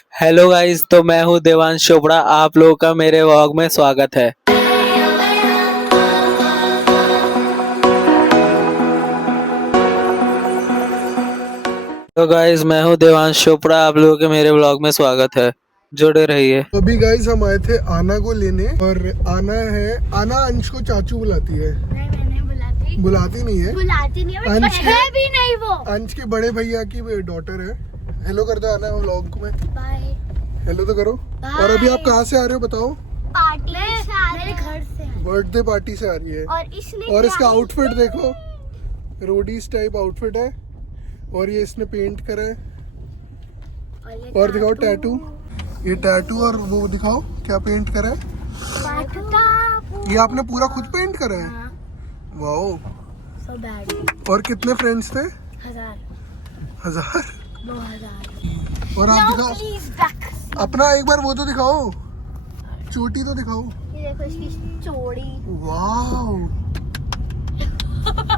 Hello guys, तो मैं हूं देवांश चोपड़ा। आप लोगों का मेरे व्लॉग में स्वागत है। तो गाइस, मैं हूं देवांश चोपड़ा। आप लोगों के मेरे व्लॉग में स्वागत है। जुड़े रहिए। तो अभी गाइस हम आए थे आना को लेने, और आना अंश को चाचू बुलाती है। नहीं, मैं नहीं बुलाती। बुलाती नहीं है, अंश है भी नहीं वो। अंश के बड़े भैया की डॉटर है। हेलो कर दो आना व्लॉग में। बाय। हेलो तो करो। और अभी आप कहाँ से आ रहे हो बताओ? पार्टी मेरे घर से है। बर्थडे पार्टी से आ रही है। और इसका आउटफिट देखो, रोडीज टाइप आउटफिट है। और ये इसने पेंट करा है। और दिखाओ टैटू, ये टैटू। और वो दिखाओ क्या पेंट करा है। ये आपने पूरा खुद पेंट करा है? Wow, so bad. और कितने फ्रेंड्स थे? 1000 2000। और आप दिखाओ अपना, एक बार वो तो दिखाओ, चोटी तो दिखाओ। ये देखो इसकी चोड़ी। वाओ।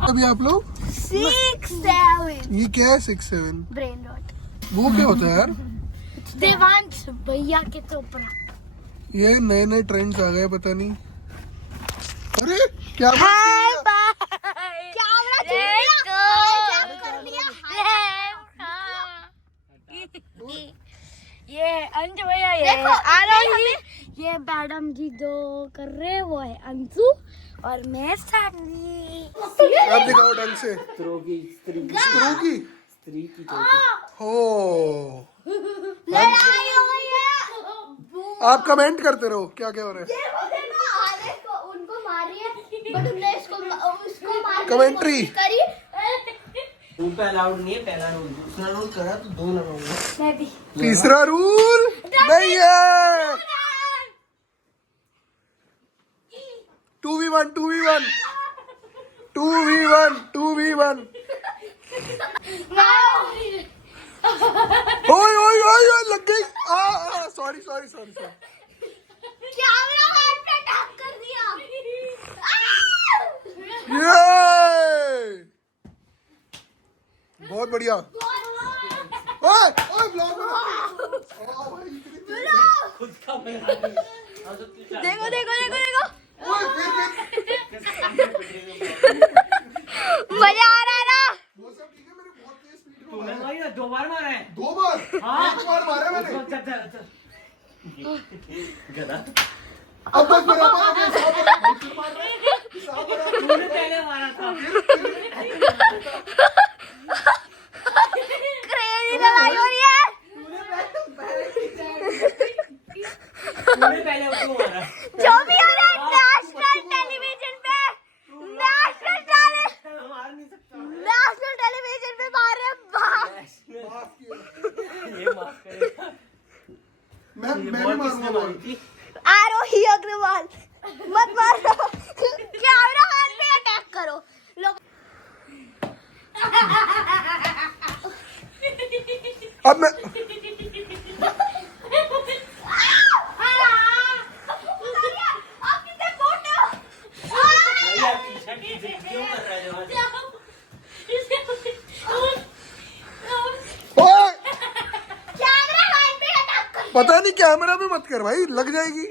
अभी आप लोग 6-7 ये क्या है? 6-7 ब्रेन रॉट। वो क्या होता है यार? देवांश भैया के तो ऊपर। ये नए नए ट्रेंड्स आ गए, पता नहीं। अरे क्या ये अंश भैया, ये आरोही, ये मैडम जी जो कर रहे वो है अंशु, और मैं सानवी। आप दिखाओ ढंग से। स्त्री की हो। आप कमेंट करते रहो क्या क्या हो रहा है। उनको मारिए, बट उनने उसको मार कमेंट्री करी। रूल पे अलाउड नहीं है। पहला रूल, दूसरा रूल करा तो 2 लगाऊंगा। मैं भी। तीसरा रूल नहीं है। 2v1 2v1 2v1 2v1। ओए ओए ओए लग गई। Sorry sorry sorry sorry. Camera हाथ पे टैप कर दिया। ये बहुत बढ़िया। ओए ओए ब्लॉग बना। खुद का देखो देखो देखो देखो, ओए मजा आ रहा है ना। वो सब ठीक है, मेरे बहुत तेज स्पीड में तूने मारी ना, 2 बार मारा है। 2 बार? हाँ। 1 बार मारा मैंने। गधा। अब बस बराबर हो गया। तूने पहले मारा था। क्रेजी लड़ाई हो रही है। तूने पहले उसको मारा। जो भी हो रहा है नेशनल टेलीविजन पे, नेशनल मार नहीं सकता। टेलीविजन पे मार रहे हैं। ये माफ करेगा। मैं मारूंगा। आरोही अग्रवाल मत मारो। कैमरा हाथ पे अटैक करो लोग। अब मैं ओए पता नहीं, कैमरा में मत कर भाई, लग जाएगी।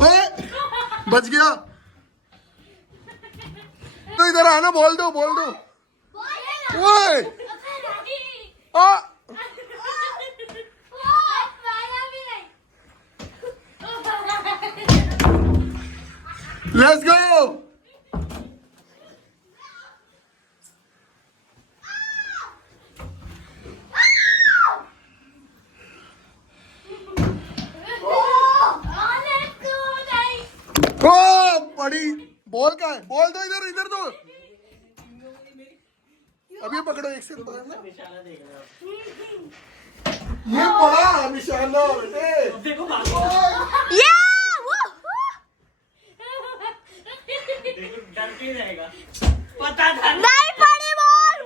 ओए बच गया। तो इधर आना, बोल दो बोल दो। ओए आ लेट्स गो। ओ बड़ी बॉल का है, बॉल दो इधर, इधर दो। अभी पकड़ो, एक से पकड़ना। ये बड़ा निशाना बेटे। देखो डर के जाएगा। पता था नहीं पड़ी बॉल।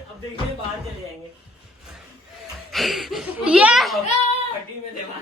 अब देखिए बाहर चले जाएंगे। ये हड्डी में देवा।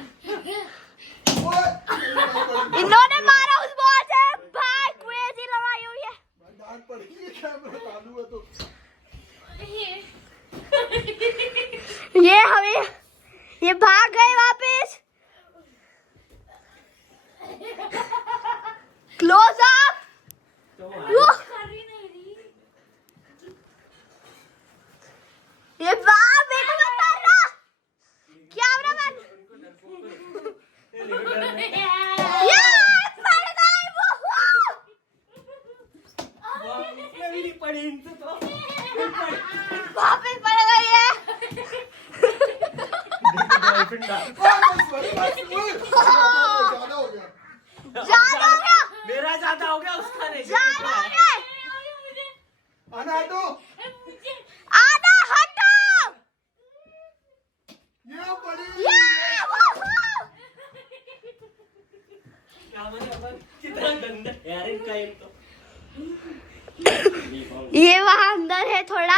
ये वहाँ अंदर है, थोड़ा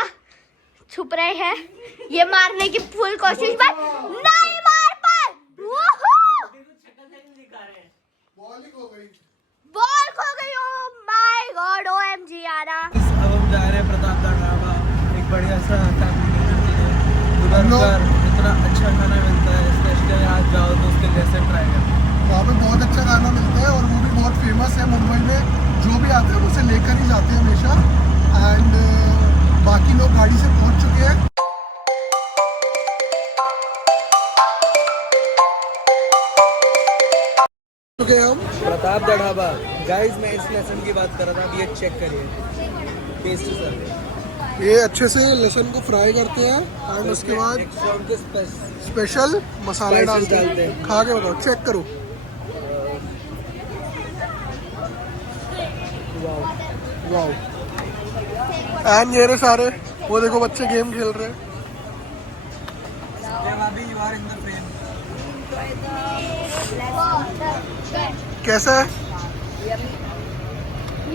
छुप रहे हैं। ये मारने की फुल कोशिश पर नहीं मार पाए। बॉल खो गई। ओ माय गॉड, ओएमजी यारा। अब हम जा रहे हैं प्रतापगढ़ ढाबा, एक बढ़िया सा फैमिली उधर पर इतना अच्छा खाना मिलता है, स्पेशली आज जाओ तो उसके जैसे ट्राई करो। वहाँ पे बहुत अच्छा खाना मिलता है और वो भी बहुत फेमस है मुंबई में। जो भी आते हैं उसे लेकर ही जाते हैं हमेशा। एंड बाकी लोग गाड़ी से पहुँच चुके हैं। हम प्रतापगढ़ ढाबा। गाइस मैं इस लेसन की बात कर रहा था, अब ये चेक करिए टेस्टी सर। ये अच्छे से लहसुन को फ्राई करते हैं एंड उसके बाद स्पेशल मसाले डालते हैं। खा के बताओ, चेक करो। वाओ। एंड ये रहे सारे, वो देखो बच्चे गेम खेल रहे हैं। कैसा है?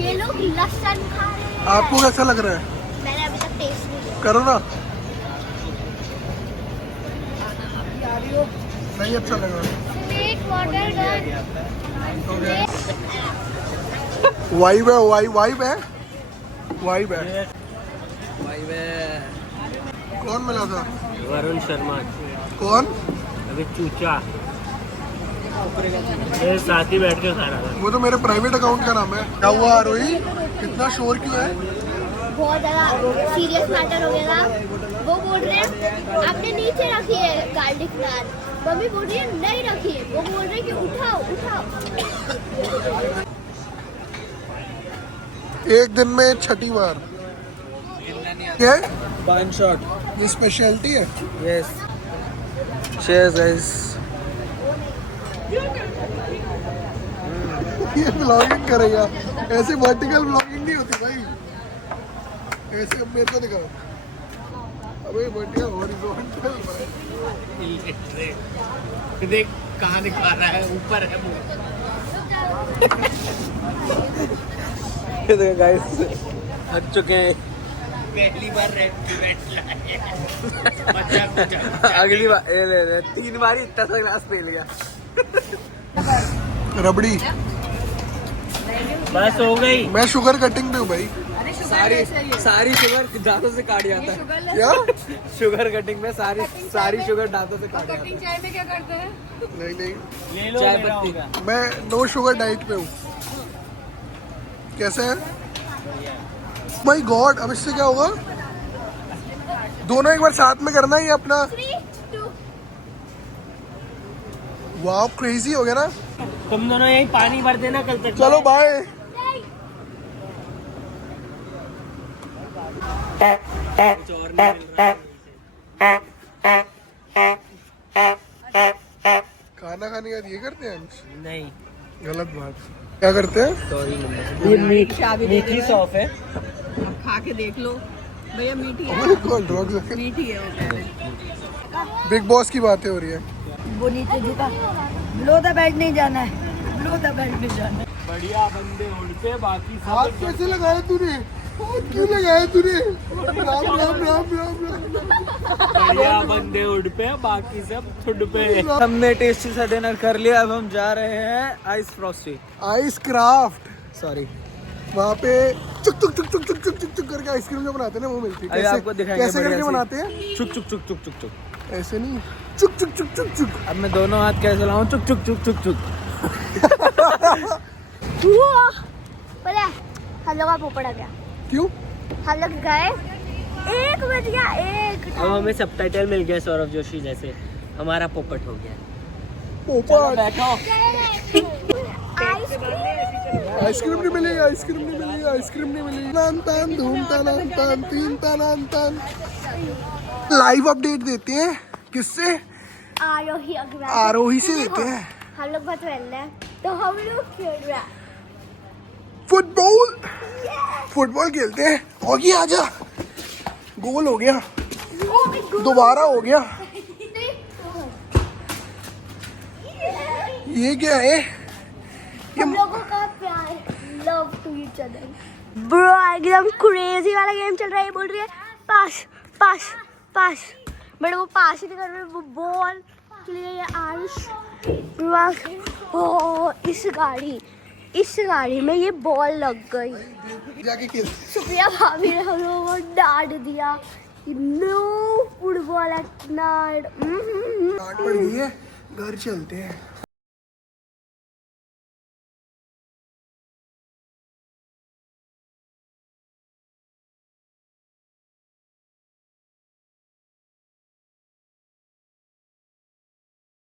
ये लोग लहसुन खा रहे हैं। आपको कैसा लग रहा है? मैंने अभी तक टेस्ट नहीं किया। करो ना। नहीं अच्छा लग रहा। Sweet water gun. वाइब है, वाइब है। कौन मिला था? वरुण शर्मा। कौन? अभी चूचा मेरे साथ ही बैठ के खा रहा था। वो तो मेरे प्राइवेट अकाउंट का नाम है। क्या हुआ आरोही, कितना शोर क्यों है? बहुत ज्यादा सीरियस मैटर हो गया था। वो बोल रहे हैं आपने नीचे रखी है गार्लिक नान, मम्मी बोल रही है नहीं रखी है। वो बोल रहे कि उठाओ। एक दिन में 6 बार। क्या? One shot. ये स्पेशलिटी है। यस। Cheers guys. ये ब्लॉगिंग करेगा, ऐसे वर्टिकल ब्लॉगिंग नहीं होती भाई। ऐसे अब मेरे को दिखाओ। अबे वर्टिकल हॉरिजॉन्टल भाई। देख कहाँ दिखा रहा है, ऊपर है मुंह। ये देखो गाइस, थक चुके हैं। पहली बार रेस्टोरेंट लाए। अगली बार ले 3 बार ही इतना सा ग्लास पी लिया। रबड़ी। बस हो गई। मैं शुगर कटिंग पे हूँ भाई। सारी शुगर दांतों से काट जाता है। क्या? शुगर कटिंग में सारी शुगर दांतों से काट जाता है। नहीं ले लो, चाय मेरा पत्ती। हो गया। मैं नो शुगर डाइट पे हूँ। कैसे है? माय गॉड, अब इससे क्या होगा? दोनों एक बार साथ में करना ही अपना। 3, 2। वाह, क्रेजी हो गया ना। तुम दोनों यही पानी भर देना कल तक। चलो बाय। कुछ और नहीं मिल रहा है। खाना खाने के बाद ये करते हैं? नहीं, गलत बात। क्या करते हैं? सॉरी। ये मीठी सॉफ है। खा के देख लो भैया, मीठी है। मीठी है वो कह रहे। बिग बॉस की बातें हो रही है। वो नीचे झुका, बिलो द बेड नहीं जाना है, बिलो द बेड नहीं जाना है। बढ़िया बंदे उड़ते, बाकी हाथ कैसे लगाया तूने? हाथ क्यों लगाया तूने? राम राम राम राम राम। बढ़िया बंदे उड़ पे, बाकी सब छुड़ पे। हमने टेस्टी सा डिनर कर लिया, अब हम जा रहे हैं ice Frosty. Ice craft. Sorry, वहाँ पे चुक चुक चुक चुक चुक चुक चुक चुक करके आइसक्रीम जो बनाते हैं ना वो मिलती है। अभी आपको दिखाएंगे कैसे बढ़िया करके सी। बनाते हैं? चुक चुक चुक चुक चुक चुक। ऐसे नहीं, चुक चुक चुक चुक चुक। अब मैं दोनों हाथ कैसे लाऊं? चुक चुक चुक चुक चुक। पता है हम लोग का पोपड़ आ गया। क्यों? हम लोग गए 1 बज गया। अब हमें सबटाइटल मिल गया सौरभ जोशी जैसे, हमारा पोपट हो गया। पोपट। बैठो। आइसक्रीम नहीं मिलेगी, आइसक्रीम नहीं मिलेगी, आइसक्रीम नहीं मिलेगी। तान तान धूम तान तान तीन तान तान। लाइव अपडेट देते हैं किससे? आरोही से देते हैं। हम लोग बहुत वेल है तो हम लोग खेल रहे हैं फुटबॉल खेलते हैं। होगी आजा, गोल हो गया, दोबारा हो गया। ये क्या है? ये love to each other. Bro एकदम क्रेजी वाला गेम चल रहा है। बोल रही है पास पास पास, बट वो पास ही नहीं कर रहे, वो बॉल के लिए ये आयुष ओ इस गाड़ी में ये बॉल लग गई। जाके खेल। सुप्रिया भाभी ने हम लोगों को डांट दिया, नो फुटबॉल एट नाइट। डांट पड़ गई है, घर चलते हैं।